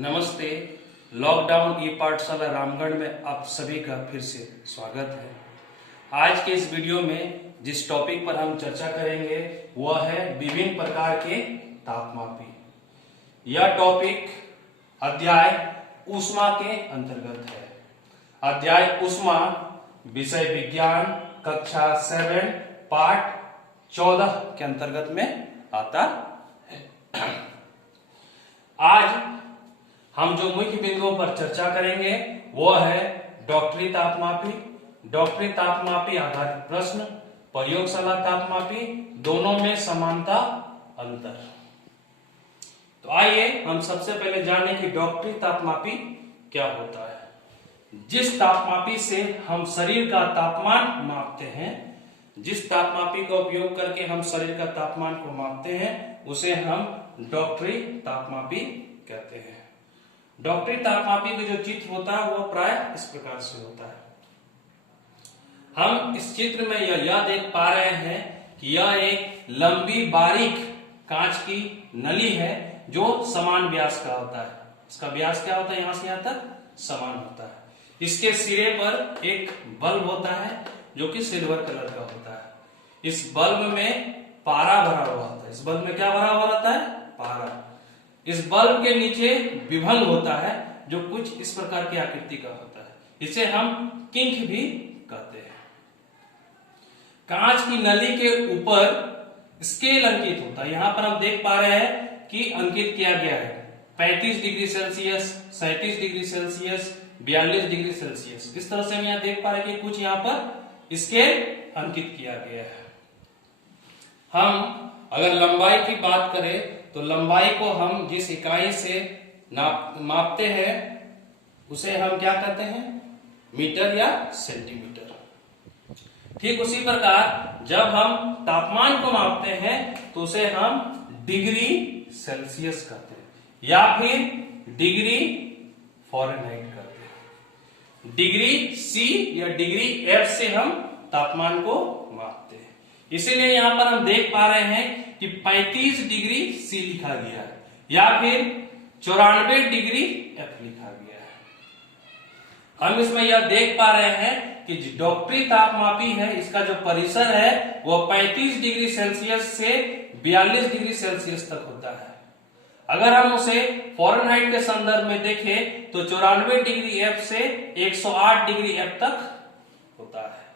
नमस्ते। लॉकडाउन ई पाठशाला रामगढ़ में आप सभी का फिर से स्वागत है। आज के इस वीडियो में जिस टॉपिक पर हम चर्चा करेंगे वह है विभिन्न प्रकार के तापमापी। यह टॉपिक अध्याय ऊष्मा के अंतर्गत है। अध्याय ऊष्मा विषय विज्ञान कक्षा 7 पाठ 14 के अंतर्गत में आता है। आज हम जो मुख्य बिंदुओं पर चर्चा करेंगे वह है डॉक्टरी तापमापी, डॉक्टरी तापमापी आधारित प्रश्न, प्रयोगशाला तापमापी, दोनों में समानता अंतर। तो आइए हम सबसे पहले जानें कि डॉक्टरी तापमापी क्या होता है। जिस तापमापी से हम शरीर का तापमान मापते हैं, जिस तापमापी का उपयोग करके हम शरीर का तापमान को मापते हैं उसे हम डॉक्टरी तापमापी कहते हैं। डॉक्टरी तापमापी का जो चित्र होता है वह प्राय इस प्रकार से होता है। हम इस चित्र में यह देख पा रहे हैं कि यह एक लंबी बारीक कांच की नली है जो समान व्यास का होता है। इसका व्यास क्या होता है? यहां से यहां तक समान होता है। इसके सिरे पर एक बल्ब होता है जो कि सिल्वर कलर का होता है। इस बल्ब में पारा भरा हुआ होता है। इस बल्ब में क्या भरा हुआ रहता है? पारा। इस बल्ब के नीचे विभंग होता है जो कुछ इस प्रकार की आकृति का होता है। इसे हम किंख भी कहते हैं। कांच की नली के ऊपर स्केल अंकित होता है। यहां पर हम देख पा रहे हैं कि अंकित किया गया है 35 degree Celsius, 37 degree Celsius, 42 degree Celsius. इस तरह से हम यहां देख पा रहे हैं कि कुछ यहां पर स्केल अंकित किया गया है। हम अगर लंबाई की बात करें तो लंबाई को हम जिस इकाई से मापते हैं उसे हम क्या कहते हैं? मीटर या सेंटीमीटर। ठीक उसी प्रकार जब हम तापमान को मापते हैं तो उसे हम डिग्री सेल्सियस कहते हैं या फिर डिग्री फ़ारेनहाइट कहते हैं। डिग्री सी या डिग्री एफ से हम तापमान को मापते हैं। इसीलिए यहां पर हम देख पा रहे हैं कि 35 डिग्री सी लिखा गया है या फिर 94 डिग्री एफ लिखा गया है। हम इसमें यह देख पा रहे हैं कि जो डॉक्टरी तापमापी है इसका जो परिसर है वह 35 डिग्री सेल्सियस से 42 डिग्री सेल्सियस तक होता है। अगर हम उसे फ़ारेनहाइट के संदर्भ में देखें तो 94 डिग्री एफ से 108 डिग्री एफ तक होता है।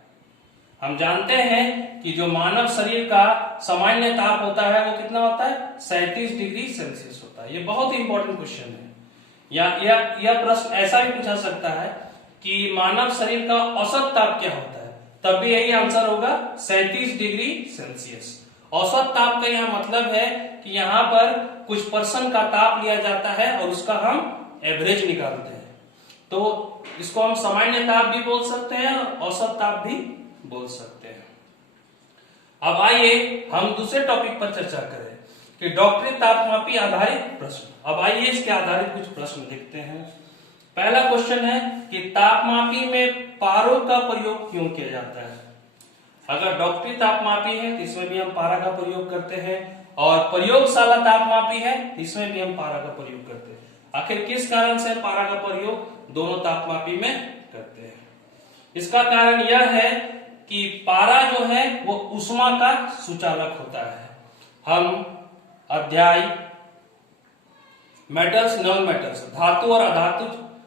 हम जानते हैं कि जो मानव शरीर का सामान्य ताप होता है वो कितना होता है? 37 डिग्री सेल्सियस होता है। ये बहुत ही इंपॉर्टेंट क्वेश्चन है। यह प्रश्न ऐसा भी पूछा सकता है कि मानव शरीर का औसत ताप क्या होता है, तब भी यही आंसर होगा 37 डिग्री सेल्सियस। औसत ताप का यह मतलब है कि यहाँ पर कुछ पर्सन का ताप लिया जाता है और उसका हम एवरेज निकालते हैं। तो इसको हम सामान्य ताप भी बोल सकते हैं और औसत ताप भी बोल सकते हैं। अब आइए हम दूसरे टॉपिक पर चर्चा करें कि डॉक्टरी तापमापी आधारित प्रश्न। अब आइए इसके आधारित कुछ प्रश्न देखते हैं। पहला क्वेश्चन है कि तापमापी में पारों का प्रयोग क्यों किया जाता है? अगर डॉक्टरी तापमापी है तो इसमें भी हम पारा का प्रयोग करते हैं और प्रयोगशाला तापमापी है तो इसमें भी हम पारा का प्रयोग करते हैं। आखिर किस कारण से पारा का प्रयोग दोनों तापमापी में करते हैं? इसका कारण यह है कि पारा जो है वो ऊष्मा का सुचालक होता है। हम अध्याय मेटल्स नॉन मेटल्स धातु और अधातु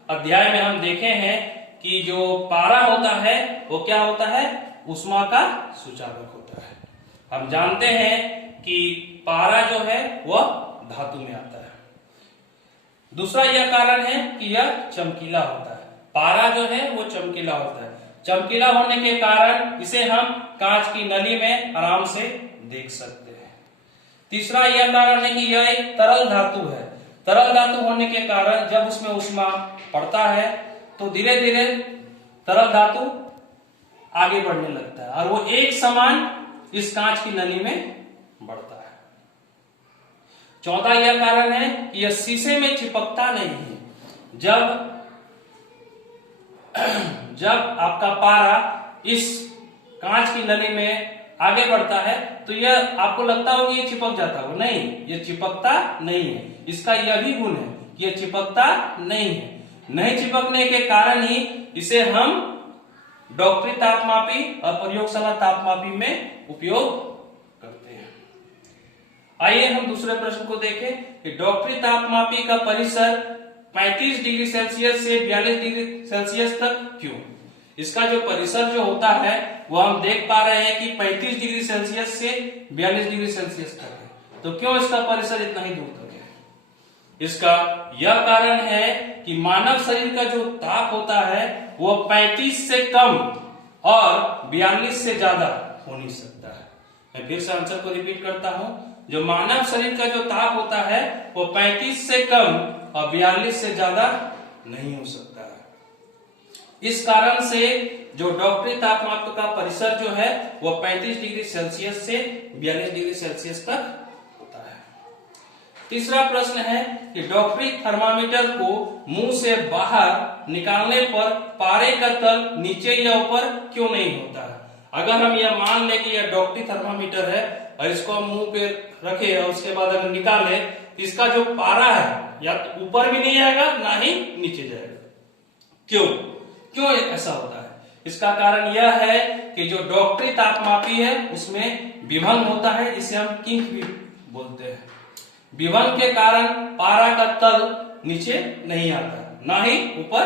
अध्याय में हम देखे हैं कि जो पारा होता है वो क्या होता है? ऊष्मा का सुचालक होता है। हम जानते हैं कि पारा जो है वह धातु में आता है। दूसरा यह कारण है कि यह चमकीला होता है। पारा जो है वो चमकीला होता है। चमकीला होने के कारण इसे हम कांच की नली में आराम से देख सकते हैं। तीसरा यह कारण है कि यह एक तरल धातु है। तरल धातु होने के कारण जब उसमें ऊष्मा पड़ता है तो धीरे धीरे तरल धातु आगे बढ़ने लगता है और वो एक समान इस कांच की नली में बढ़ता है। चौथा यह कारण है कि यह शीशे में चिपकता नहीं है। जब आपका पारा इस कांच की नली में आगे बढ़ता है तो यह आपको लगता होगा ये चिपक जाता होगा, नहीं, ये चिपकता नहीं है। इसका यह भी गुण है कि यह चिपकता नहीं है। नहीं चिपकने के कारण ही इसे हम डॉक्टरी तापमापी और प्रयोगशाला तापमापी में उपयोग करते हैं। आइए हम दूसरे प्रश्न को देखें कि डॉक्टरी तापमापी का परिसर 35 डिग्री सेल्सियस से 42 डिग्री सेल्सियस तक क्यों? इसका जो परिसर जो होता है वो हम देख पा रहे हैं कि 35 डिग्री सेल्सियस से 42 डिग्री सेल्सियस तक है, तो क्यों इसका परिसर इतना ही दूर तक है? इसका यह कारण है कि मानव शरीर का जो ताप होता है वो 35 से कम और 42 से ज्यादा हो नहीं सकता है। मैं फिर से आंसर को रिपीट करता हूं, जो मानव शरीर का जो ताप होता है वो 35 से कम और 42 से ज्यादा नहीं हो सकता है। इस कारण से जो डॉक्टरी तापमाप का परिसर जो है वो 35 डिग्री सेल्सियस से 42 डिग्री सेल्सियस तक होता है। तीसरा प्रश्न है कि डॉक्टरी थर्मामीटर को मुंह से बाहर निकालने पर पारे का तल नीचे या ऊपर क्यों नहीं होता है? अगर हम यह मान लें कि यह डॉक्टरी थर्मामीटर है और इसको हम मुंह पे रखे और उसके बाद अगर निकाले तो इसका जो पारा है या तो ऊपर भी नहीं आएगा ना ही नीचे जाएगा। क्यों ऐसा होता है? इसका कारण यह है कि जो डॉक्टरी तापमापी है उसमें विभंग होता है, जिसे हम किंक भी बोलते हैं। विभंग के कारण पारा का तल नीचे नहीं आता ना ही ऊपर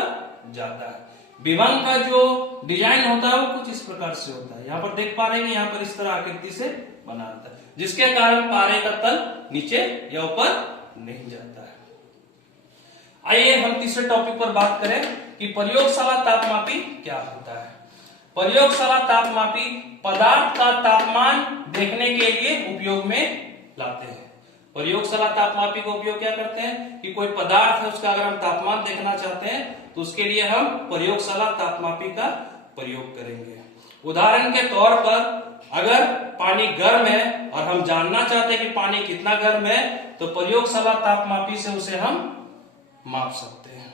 जाता है। विभंग का जो डिजाइन होता है वो कुछ इस प्रकार से होता है, यहाँ पर देख पा रहे हैं, यहाँ पर इस तरह आकृति से बना रहता है, जिसके कारण पारे का तल नीचे या ऊपर नहीं जाता है। आइए हम तीसरे टॉपिक पर बात करें कि प्रयोगशाला तापमापी क्या होता है। प्रयोगशाला तापमापी पदार्थ का तापमान देखने के लिए उपयोग में लाते हैं। प्रयोगशाला तापमापी का उपयोग क्या करते हैं कि कोई पदार्थ है उसका अगर हम तापमान देखना चाहते हैं तो उसके लिए हम प्रयोगशाला तापमापी का प्रयोग करेंगे। उदाहरण के तौर पर अगर पानी गर्म है और हम जानना चाहते हैं कि पानी कितना गर्म है तो प्रयोगशाला तापमापी से उसे हम माप सकते हैं।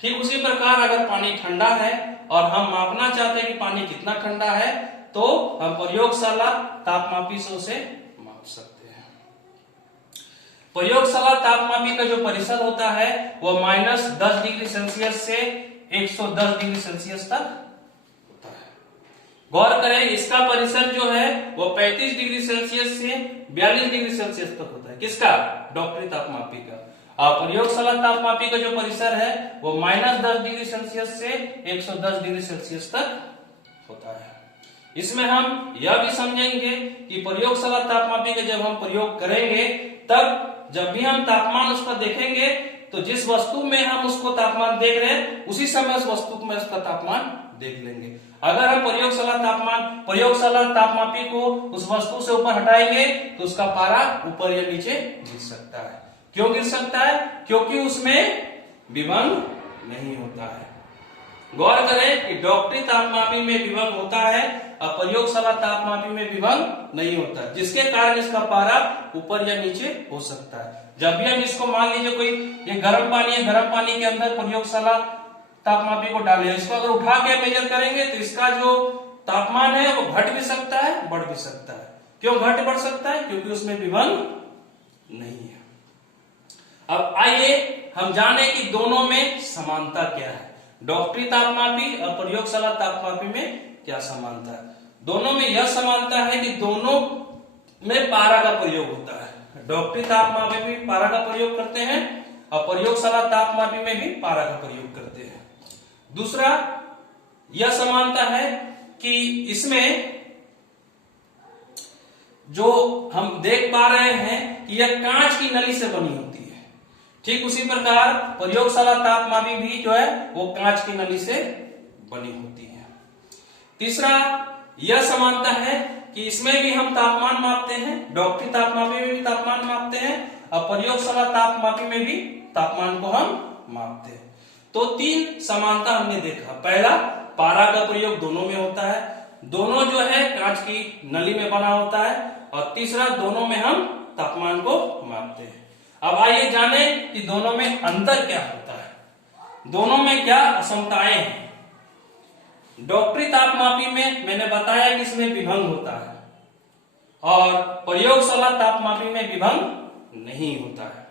ठीक उसी प्रकार अगर पानी ठंडा है और हम मापना चाहते हैं कि पानी कितना ठंडा है तो हम प्रयोगशाला तापमापी से उसे माप सकते हैं। प्रयोगशाला तापमापी का जो परिसर होता है वो -10 डिग्री सेल्सियस से 110 डिग्री सेल्सियस तक होता है। गौर करें इसका परिसर जो है वो 35 डिग्री सेल्सियस से 42 डिग्री सेल्सियस तक होता है। किसका? डॉक्टरी तापमापी का। और प्रयोगशाला तापमापी का जो परिसर है वो -10 डिग्री सेल्सियस से 110 डिग्री सेल्सियस तक होता है। इसमें हम यह भी समझेंगे कि प्रयोगशाला तापमापी का जब हम प्रयोग करेंगे तब जब भी हम तापमान उसका देखेंगे तो जिस वस्तु में हम उसको तापमान देख रहे हैं उसी समय उस वस्तु में उसका तापमान देख लेंगे। अगर हम प्रयोगशाला तापमापी को उस वस्तु से ऊपर हटाएंगे तो उसका पारा ऊपर या नीचे गिर सकता है। क्यों गिर सकता है? क्योंकि उसमें विभंग नहीं होता है। गौर करें कि डॉक्टरी तापमापी में विभंग होता है और प्रयोगशाला तापमापी में विभंग नहीं होता है, जिसके कारण इसका पारा ऊपर या नीचे हो सकता है। जब भी हम इसको मान लीजिए कोई ये गर्म पानी है, गर्म पानी के अंदर प्रयोगशाला तापमापी को डाले, इसको अगर उठा के मेजर करेंगे तो इसका जो तापमान है वो घट भी सकता है बढ़ भी सकता है। क्यों घट बढ़ सकता है? क्योंकि उसमें विभंग नहीं है। अब आइए हम जाने कि दोनों में समानता क्या है। डॉक्टरी तापमापी और प्रयोगशाला तापमापी में क्या समानता है? दोनों में यह समानता है कि दोनों में पारा का प्रयोग होता है। डॉक्टरी तापमापी में पारा का प्रयोग करते हैं और प्रयोगशाला तापमापी में भी पारा का प्रयोग करते हैं। दूसरा यह समानता है कि इसमें जो हम देख पा रहे हैं कि यह कांच की नली से बनी होती है। ठीक उसी प्रकार प्रयोगशाला तापमापी भी जो है वो कांच की नली से बनी होती है। तीसरा यह समानता है कि इसमें भी हम तापमान मापते हैं, डॉक्टरी तापमापी में भी तापमान मापते हैं और प्रयोगशाला तापमापी में भी तापमान को हम मापते हैं। तो 3 समानता हमने देखा। पहला, पारा का प्रयोग दोनों में होता है, दोनों जो है कांच की नली में बना होता है, और तीसरा दोनों में हम तापमान को मापते हैं। अब आइए जाने कि दोनों में अंतर क्या होता है, दोनों में क्या असमताएं हैं। डॉक्टरी तापमापी में मैंने बताया कि इसमें विभंग होता है और प्रयोगशाला तापमापी में विभंग नहीं होता है।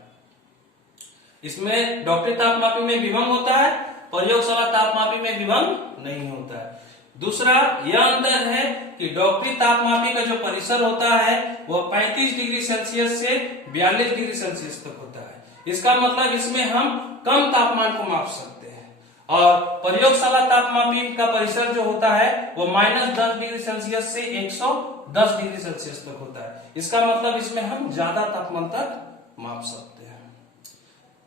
इसमें डॉक्टरी तापमापी में विभंग होता है, प्रयोगशाला तापमापी में विभंग नहीं होता है। दूसरा यह अंतर है कि डॉक्टरी तापमापी का जो परिसर होता है वह 35 डिग्री सेल्सियस से 42 डिग्री सेल्सियस तक होता है। इसका मतलब इसमें हम कम तापमान को माप सकते हैं। और प्रयोगशाला तापमापी का परिसर जो होता है वो -10 डिग्री सेल्सियस से 110 डिग्री सेल्सियस तक होता है। इसका मतलब इसमें हम ज्यादा तापमान तक माप सकते हैं।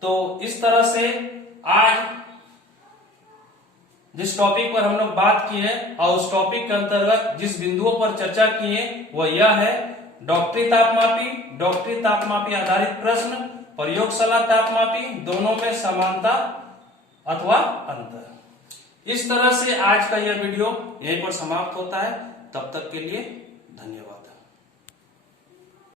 तो इस तरह से आज जिस टॉपिक पर हम लोग बात की है और उस टॉपिक के अंतर्गत जिस बिंदुओं पर चर्चा किए वह यह है डॉक्टरी तापमापी आधारित प्रश्न, प्रयोगशाला तापमापी, दोनों में समानता अथवा अंतर। इस तरह से आज का यह वीडियो यहीं पर समाप्त होता है। तब तक के लिए